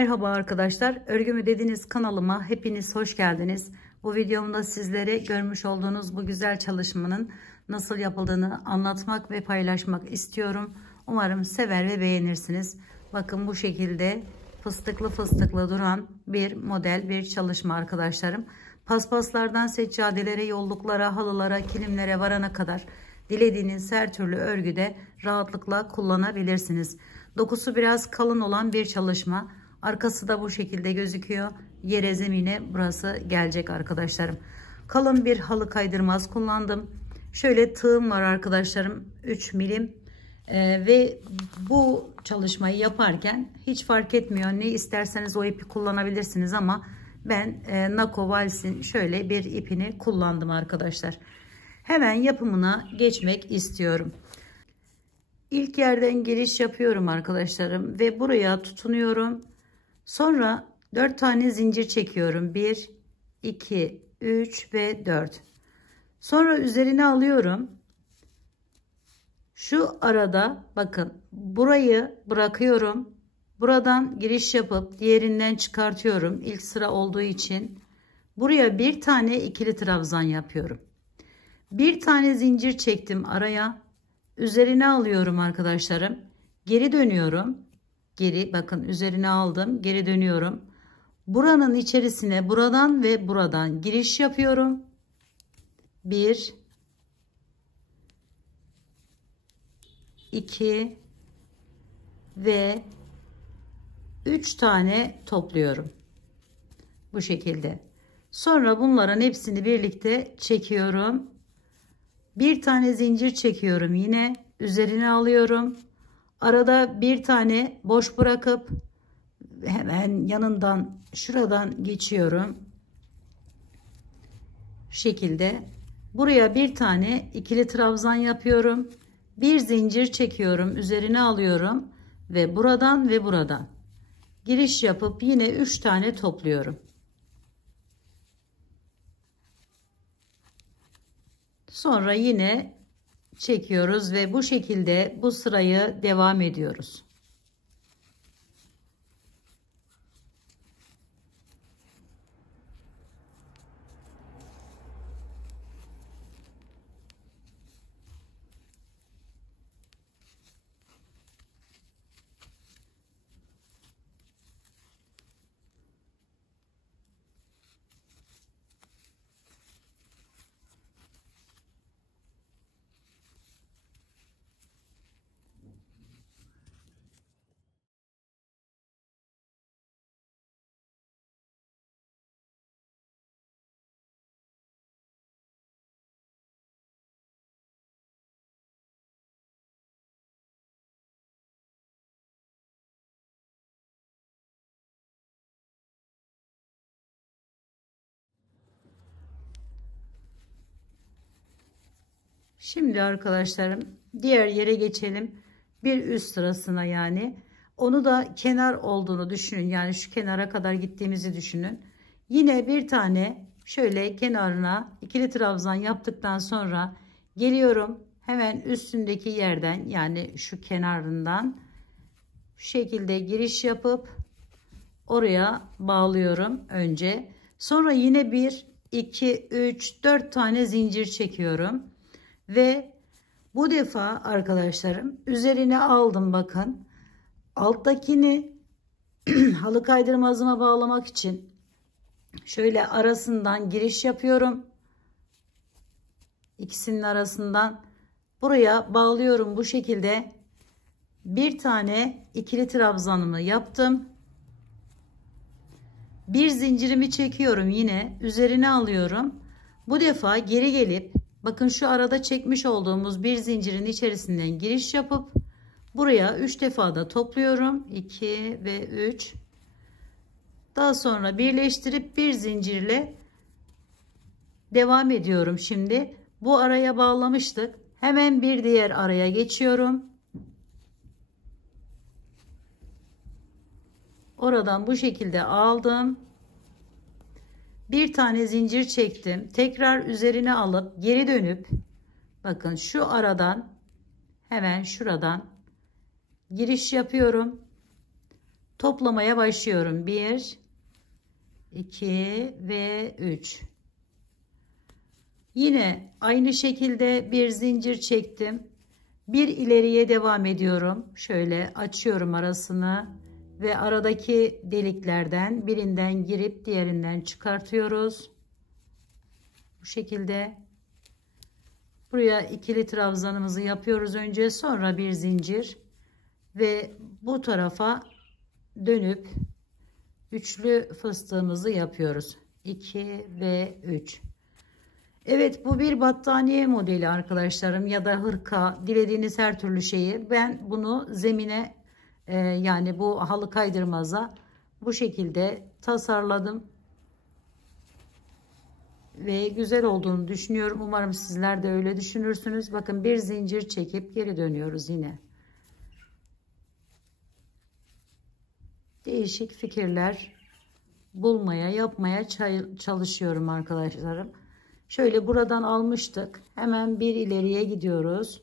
Merhaba arkadaşlar, örgümü dediğiniz kanalıma hepiniz hoş geldiniz. Bu videomda sizlere görmüş olduğunuz bu güzel çalışmanın nasıl yapıldığını anlatmak ve paylaşmak istiyorum. Umarım sever ve beğenirsiniz. Bakın bu şekilde fıstıklı fıstıklı duran bir model, bir çalışma arkadaşlarım. Paspaslardan seccadelere, yolluklara, halılara, kilimlere varana kadar dilediğiniz her türlü örgüde rahatlıkla kullanabilirsiniz. Dokusu biraz kalın olan bir çalışma. Arkası da bu şekilde gözüküyor. Yere, zemine burası gelecek arkadaşlarım. Kalın bir halı kaydırmaz kullandım. Şöyle tığım var arkadaşlarım, 3 milim. Ve bu çalışmayı yaparken hiç fark etmiyor. Ne isterseniz o ipi kullanabilirsiniz ama ben Nako Vals'in şöyle bir ipini kullandım arkadaşlar. Hemen yapımına geçmek istiyorum. İlk yerden giriş yapıyorum arkadaşlarım ve buraya tutunuyorum. Sonra 4 tane zincir çekiyorum. 1, 2, 3 ve 4. Sonra üzerine alıyorum. Şu arada bakın burayı bırakıyorum. Buradan giriş yapıp diğerinden çıkartıyorum. İlk sıra olduğu için. Buraya bir tane ikili trabzan yapıyorum. Bir tane zincir çektim araya. Üzerine alıyorum arkadaşlarım. Geri dönüyorum. Geri bakın üzerine aldım. Geri dönüyorum. Buranın içerisine buradan ve buradan giriş yapıyorum. 1 2 ve 3 tane topluyorum. Bu şekilde. Sonra bunların hepsini birlikte çekiyorum. Bir tane zincir çekiyorum, yine üzerine alıyorum. Arada bir tane boş bırakıp hemen yanından şuradan geçiyorum. Şu şekilde buraya bir tane ikili trabzan yapıyorum. Bir zincir çekiyorum, üzerine alıyorum ve buradan giriş yapıp yine 3 tane topluyorum. Sonra yine çekiyoruz ve bu şekilde bu sırayı devam ediyoruz. Şimdi arkadaşlarım diğer yere geçelim. Bir üst sırasına yani. Onu da kenar olduğunu düşünün. Yani şu kenara kadar gittiğimizi düşünün. Yine bir tane şöyle kenarına ikili trabzan yaptıktan sonra geliyorum. Hemen üstündeki yerden yani şu kenarından şu şekilde giriş yapıp oraya bağlıyorum önce. Sonra yine 1, 2, 3, 4 tane zincir çekiyorum. Ve bu defa arkadaşlarım üzerine aldım, bakın alttakini halı kaydırmazıma bağlamak için şöyle arasından giriş yapıyorum. İkisinin arasından buraya bağlıyorum. Bu şekilde bir tane ikili trabzanımı yaptım. Bir zincirimi çekiyorum, yine üzerine alıyorum. Bu defa geri gelip bakın şu arada çekmiş olduğumuz bir zincirin içerisinden giriş yapıp buraya 3 defa da topluyorum. 2 ve 3. Daha sonra birleştirip bir zincirle devam ediyorum. Şimdi bu araya bağlamıştık. Hemen bir diğer araya geçiyorum. Oradan bu şekilde aldım. Bir tane zincir çektim. Tekrar üzerine alıp geri dönüp bakın şu aradan hemen şuradan giriş yapıyorum. toplamaya başlıyorum. 1 2 ve 3. Yine aynı şekilde bir zincir çektim. Bir ileriye devam ediyorum. Şöyle açıyorum arasını ve aradaki deliklerden birinden girip diğerinden çıkartıyoruz. Bu şekilde buraya ikili trabzanımızı yapıyoruz önce, sonra bir zincir ve bu tarafa dönüp üçlü fıstığımızı yapıyoruz. 2 ve 3. Evet, bu bir battaniye modeli arkadaşlarım ya da hırka, dilediğiniz her türlü şeyi. Ben bunu zemine yani bu halı kaydırmaza bu şekilde tasarladım ve güzel olduğunu düşünüyorum. Umarım sizler de öyle düşünürsünüz. Bakın, bir zincir çekip geri dönüyoruz yine. Değişik fikirler bulmaya, yapmaya çalışıyorum arkadaşlarım. Şöyle buradan almıştık. Hemen bir ileriye gidiyoruz.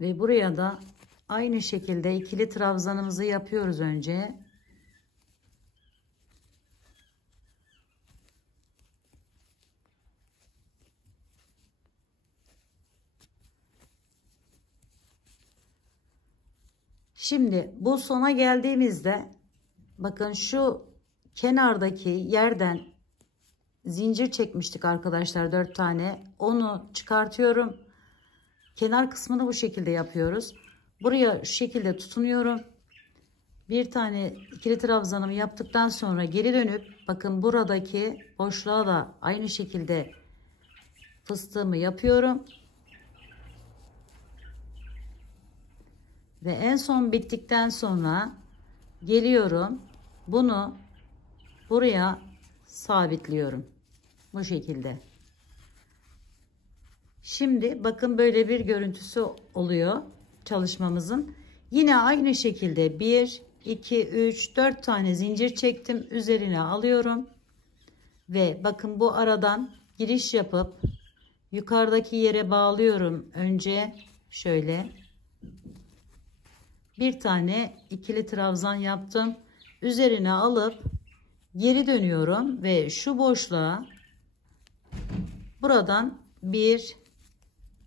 Ve buraya da aynı şekilde ikili trabzanımızı yapıyoruz önce. Şimdi bu sona geldiğimizde bakın, şu kenardaki yerden zincir çekmiştik arkadaşlar, 4 tane. Onu çıkartıyorum. Kenar kısmını bu şekilde yapıyoruz. Buraya şu şekilde tutunuyorum. Bir tane ikili trabzanımı yaptıktan sonra geri dönüp bakın, buradaki boşluğa da aynı şekilde fıstığımı yapıyorum. Ve en son bittikten sonra geliyorum. Bunu buraya sabitliyorum. Bu şekilde. Şimdi bakın, böyle bir görüntüsü oluyor çalışmamızın. Yine aynı şekilde 1 2 3 4 tane zincir çektim. Üzerine alıyorum. Ve bakın, bu aradan giriş yapıp yukarıdaki yere bağlıyorum. Önce şöyle bir tane ikili trabzan yaptım. Üzerine alıp geri dönüyorum ve şu boşluğa buradan 1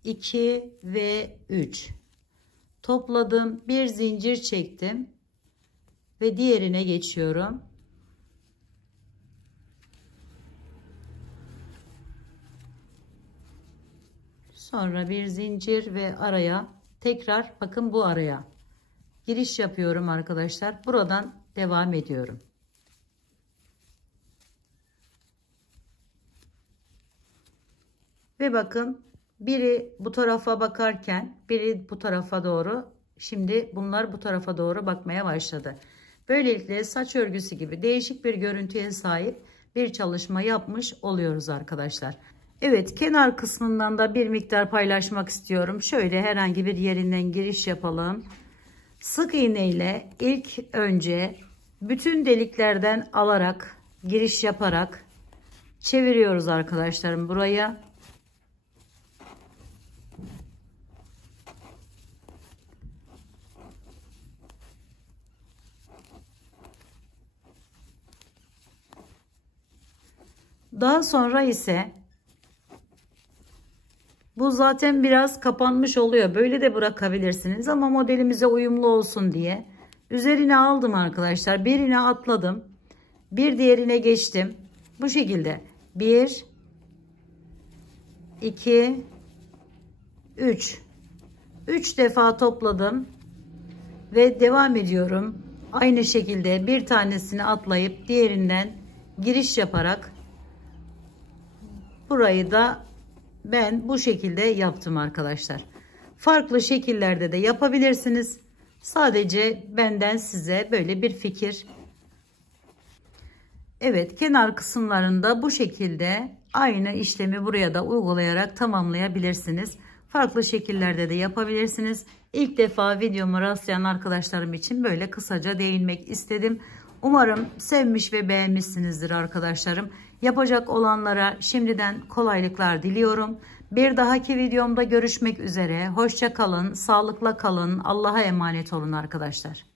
2 ve 3 topladım. Bir zincir çektim ve diğerine geçiyorum. Sonra bir zincir ve araya tekrar, bakın, bu araya giriş yapıyorum arkadaşlar. Buradan devam ediyorum. Ve bakın, biri bu tarafa bakarken biri bu tarafa doğru. Şimdi bunlar bu tarafa doğru bakmaya başladı. Böylelikle saç örgüsü gibi değişik bir görüntüye sahip bir çalışma yapmış oluyoruz arkadaşlar. Evet, kenar kısmından da bir miktar paylaşmak istiyorum. Şöyle herhangi bir yerinden giriş yapalım. Sık iğne ile ilk önce bütün deliklerden alarak, giriş yaparak çeviriyoruz arkadaşlarım buraya. Daha sonra ise bu zaten biraz kapanmış oluyor. Böyle de bırakabilirsiniz ama modelimize uyumlu olsun diye üzerine aldım arkadaşlar. Birine atladım. Bir diğerine geçtim. Bu şekilde 1 2 3 defa topladım ve devam ediyorum. Aynı şekilde bir tanesini atlayıp diğerinden giriş yaparak burayı da ben bu şekilde yaptım arkadaşlar. Farklı şekillerde de yapabilirsiniz. Sadece benden size böyle bir fikir. Evet, kenar kısımlarında bu şekilde aynı işlemi buraya da uygulayarak tamamlayabilirsiniz. Farklı şekillerde de yapabilirsiniz. İlk defa videomu rastlayan arkadaşlarım için böyle kısaca değinmek istedim. Umarım sevmiş ve beğenmişsinizdir arkadaşlarım. Yapacak olanlara şimdiden kolaylıklar diliyorum. Bir dahaki videomda görüşmek üzere. Hoşça kalın, sağlıkla kalın. Allah'a emanet olun arkadaşlar.